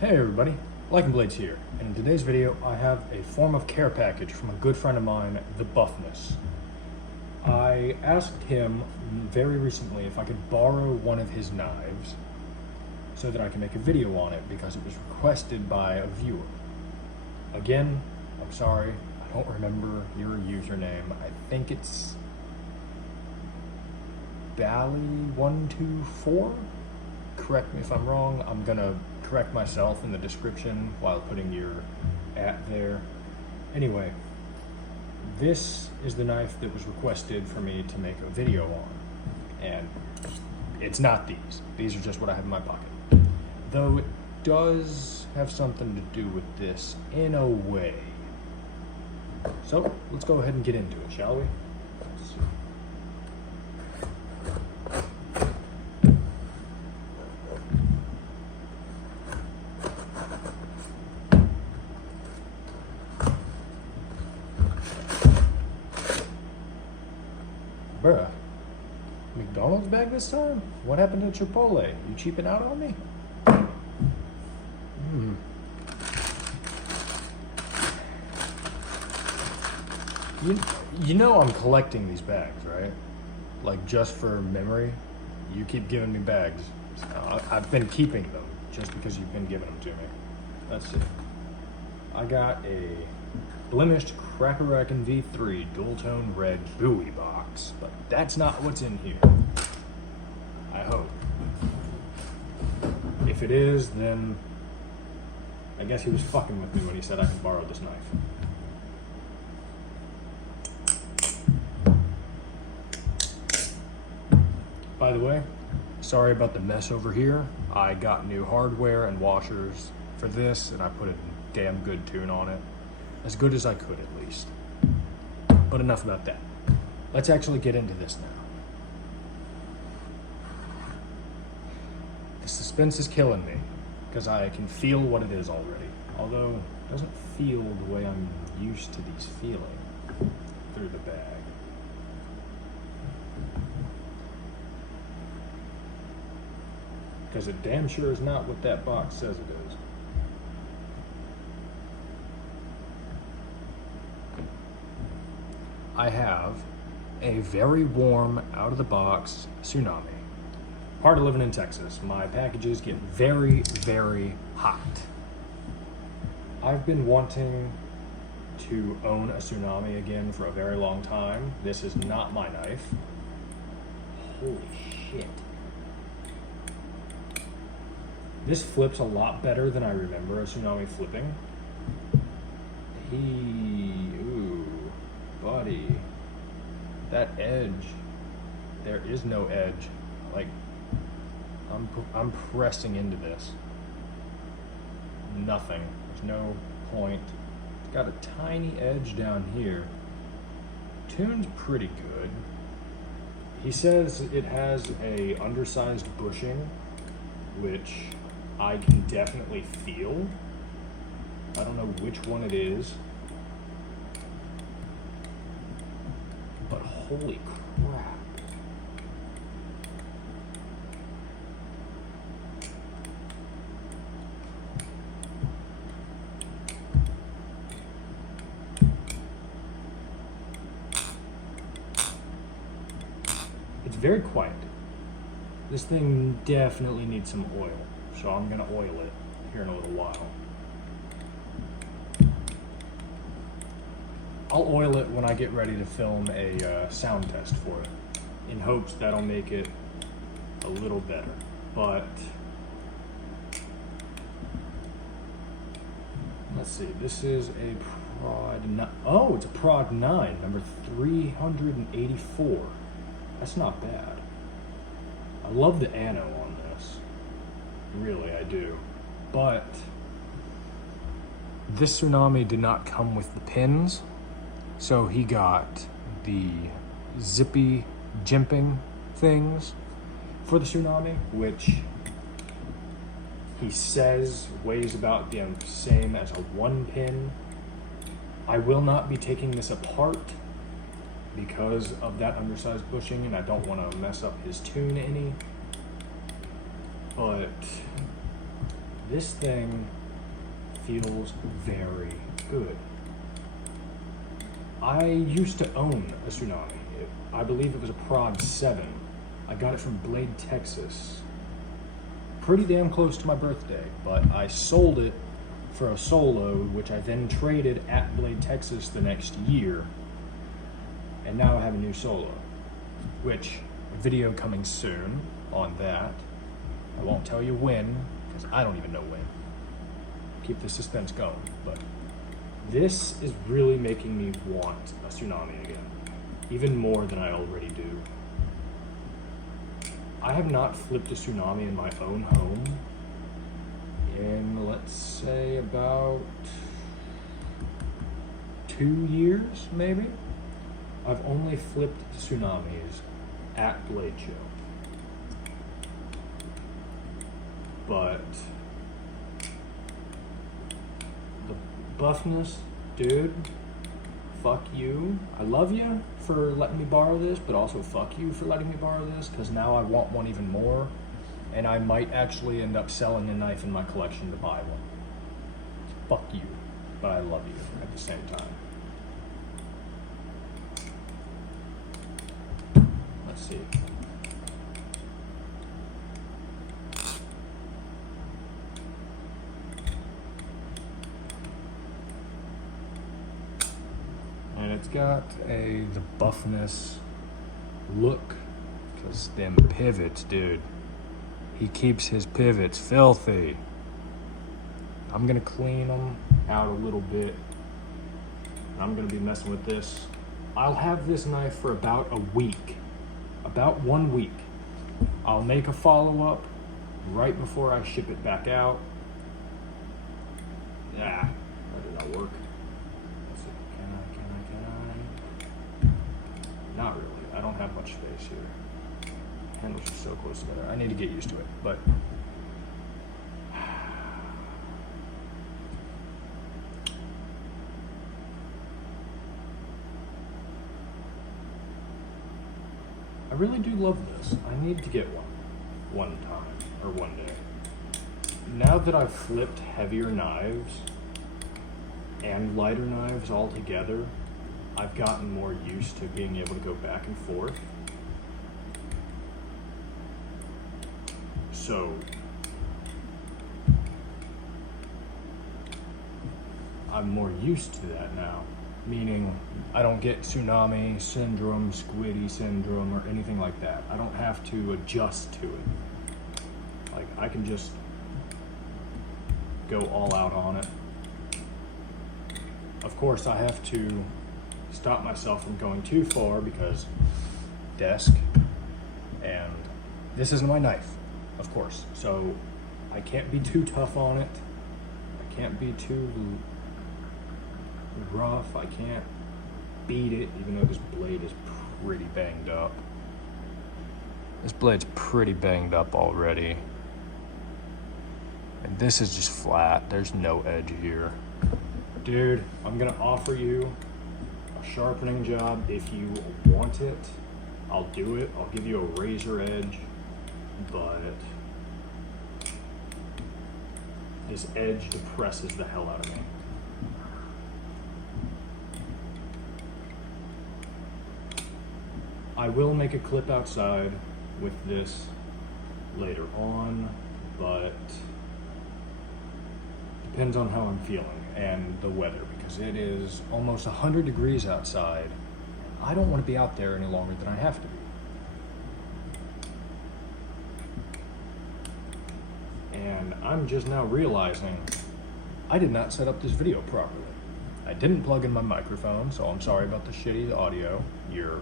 Hey everybody, Lycan Blades here, and in today's video I have a form of care package from a good friend of mine, the Buffness. I asked him very recently if I could borrow one of his knives so that I can make a video on it because it was requested by a viewer. Again, I'm sorry, I don't remember your username. I think it's Bally124? Correct me if I'm wrong. I'm gonna correct myself in the description while putting your @ there. Anyway, this is the knife that was requested for me to make a video on. And it's not these. These are just what I have in my pocket. Though it does have something to do with this in a way. So let's go ahead and get into it, shall we? Let's see. Bruh, McDonald's bag this time? What happened to Chipotle? You cheaping out on me? You know I'm collecting these bags, right? Like just for memory. You keep giving me bags. I've been keeping them just because you've been giving them to me. Let's see. I got a blemished Cracker-Rackin' V3 dual-tone red buoy box, but that's not what's in here. I hope. If it is, then I guess he was fucking with me when he said I could borrow this knife. By the way, sorry about the mess over here. I got new hardware and washers for this, and I put a damn good tune on it. As good as I could, at least. But enough about that. Let's actually get into this now. The suspense is killing me, because I can feel what it is already. Although, it doesn't feel the way I'm used to these feeling through the bag. Because it damn sure is not what that box says it is. I have a very warm, out-of-the-box Tsunami. Part of living in Texas, my packages get very, very hot. I've been wanting to own a Tsunami again for a very long time. This is not my knife. Holy shit. This flips a lot better than I remember a Tsunami flipping. Ooh, buddy. That edge, there is no edge. Like, I'm pressing into this. Nothing, there's no point. It's got a tiny edge down here. Tune's pretty good. He says it has a undersized bushing, which I can definitely feel. I don't know which one it is, but holy crap. It's very quiet. This thing definitely needs some oil. So I'm gonna oil it here in a little while. I'll oil it when I get ready to film a sound test for it, in hopes that'll make it a little better. But let's see, this is a oh, it's a Prod 9, number 384. That's not bad. I love the ano on this. Really, I do. But this Tsunami did not come with the pins, so he got the zippy jimping things for the Tsunami, which he says weighs about the same as a 1-pin. I will not be taking this apart because of that undersized bushing, and I don't want to mess up his tune any. But This thing feels very good. I used to own a Tsunami. I believe it was a Prod 7. I got it from Blade, Texas. Pretty damn close to my birthday, but I sold it for a solo, which I then traded at Blade, Texas the next year. And now I have a new solo, which a video coming soon on that. I won't tell you when, because I don't even know when. Keep the suspense going, but this is really making me want a Tsunami again, even more than I already do. I have not flipped a Tsunami in my own home in, let's say, about 2 years, maybe. I've only flipped Tsunamis at Blade Show. But the buffness, dude, fuck you. I love you for letting me borrow this, but also fuck you for letting me borrow this, because now I want one even more, and I might actually end up selling a knife in my collection to buy one. Fuck you, but I love you at the same time. Let's see. And it's got the buffness look, because them pivots, dude. He keeps his pivots filthy. I'm gonna clean them out a little bit. I'm gonna be messing with this. I'll have this knife for about a week, about 1 week. I'll make a follow-up right before I ship it back out. Yeah, that did not work. Not really. I don't have much space here. Handles are so close together. I need to get used to it, but I really do love this. I need to get one time or one day. Now that I've flipped heavier knives and lighter knives all together, I've gotten more used to being able to go back and forth. So I'm more used to that now, meaning I don't get Tsunami syndrome, Squiddy syndrome, or anything like that. I don't have to adjust to it. Like, I can just go all out on it. Of course, I have to stop myself from going too far because desk, and this isn't my knife, of course, so I can't be too tough on it. I can't be too rough. I can't beat it, even though this blade is pretty banged up. This blade's pretty banged up already, and this is just flat. There's no edge here. Dude, I'm gonna offer you a sharpening job if you want it. I'll do it. I'll give you a razor edge, but this edge depresses the hell out of me. I will make a clip outside with this later on, but depends on how I'm feeling and the weather, because it is almost 100 degrees outside. I don't want to be out there any longer than I have to be. And I'm just now realizing I did not set up this video properly. I didn't plug in my microphone, so I'm sorry about the shitty audio. You're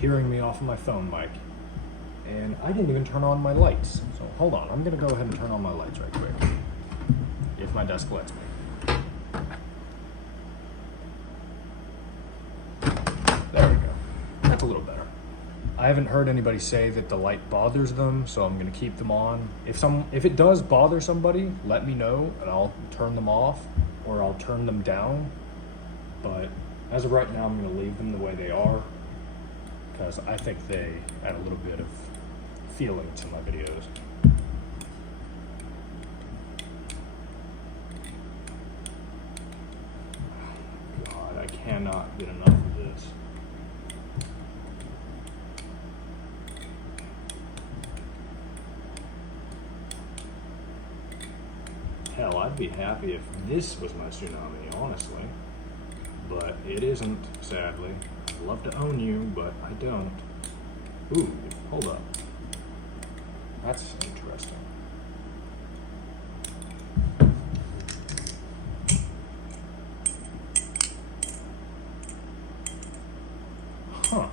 hearing me off of my phone mic. And I didn't even turn on my lights. So hold on, I'm gonna go ahead and turn on my lights right quick, if my desk lets me. There we go. That's a little better. I haven't heard anybody say that the light bothers them, so I'm gonna keep them on. If it does bother somebody, let me know and I'll turn them off or I'll turn them down. But as of right now, I'm gonna leave them the way they are, because I think they add a little bit of feeling to my videos. cannot get enough of this. Hell, I'd be happy if this was my Tsunami, honestly. But it isn't, sadly. I'd love to own you, but I don't. Ooh, hold up. That's interesting. Huh.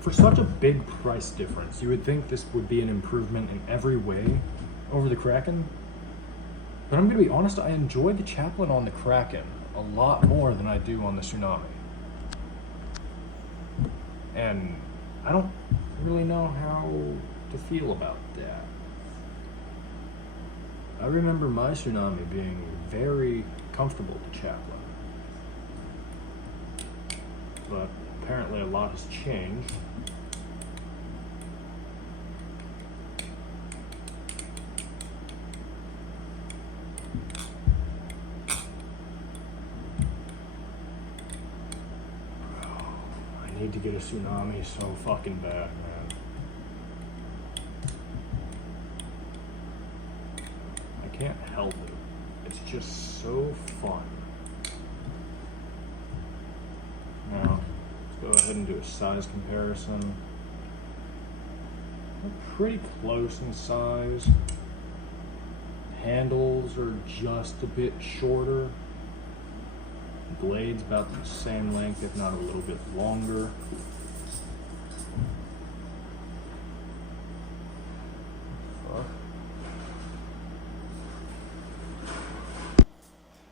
For such a big price difference, you would think this would be an improvement in every way over the Kraken. But I'm gonna be honest, I enjoy the Chaplain on the Kraken a lot more than I do on the Tsunami. And I don't really know how to feel about that. I remember my Tsunami being very comfortable with the Chaplain. But apparently a lot has changed. I need to get a Tsunami so fucking bad, man. I can't help it. It's just so fun. Now, let's go ahead and do a size comparison. They're pretty close in size. Handles are just a bit shorter. Blade's about the same length, if not a little bit longer.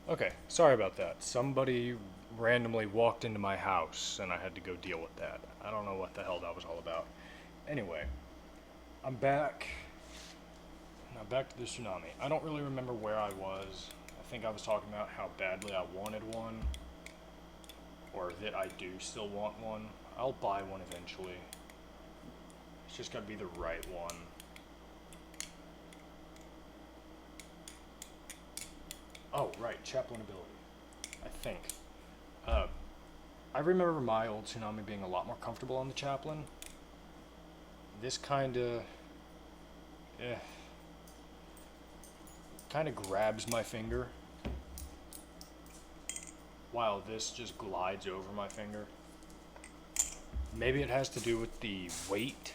Okay, sorry about that. Somebody randomly walked into my house and I had to go deal with that. I don't know what the hell that was all about. Anyway, I'm back. Now back to the Tsunami. I don't really remember where I was. I think I was talking about how badly I wanted one, or that I do still want one. I'll buy one eventually. It's just gotta be the right one. Oh, right, Chaplain ability, I think. I remember my old Tsunami being a lot more comfortable on the Chaplain. This kinda grabs my finger, while this just glides over my finger. Maybe it has to do with the weight,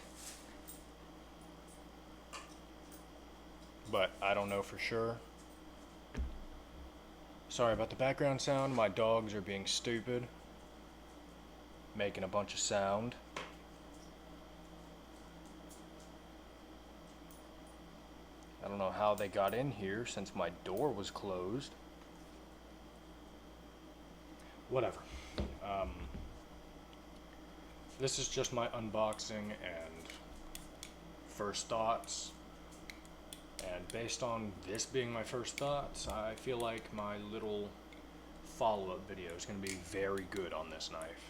but I don't know for sure. Sorry about the background sound. My dogs are being stupid, making a bunch of sound. I don't know how they got in here since my door was closed. Whatever. This is just my unboxing and first thoughts. And based on this being my first thoughts, I feel like my little follow-up video is going to be very good on this knife.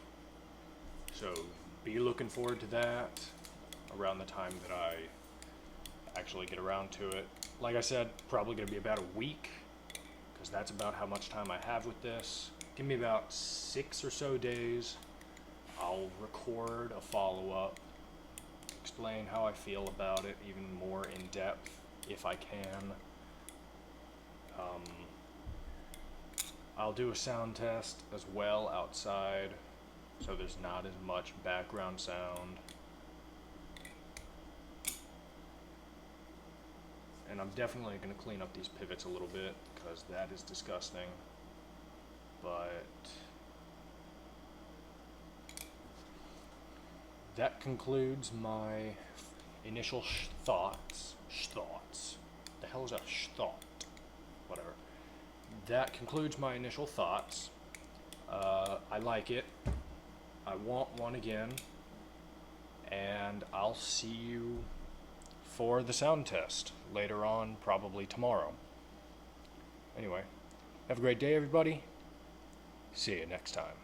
So be looking forward to that around the time that I actually get around to it. Like I said, probably going to be about a week, because that's about how much time I have with this. Give me about 6 or so days. I'll record a follow-up, explain how I feel about it even more in depth if I can. I'll do a sound test as well outside, so there's not as much background sound. And I'm definitely going to clean up these pivots a little bit, because that is disgusting. But that concludes my initial thoughts. The hell is a thought? Whatever. That concludes my initial thoughts. I like it. I want one again. And I'll see you for the sound test later on, probably tomorrow. Anyway, have a great day, everybody. See you next time.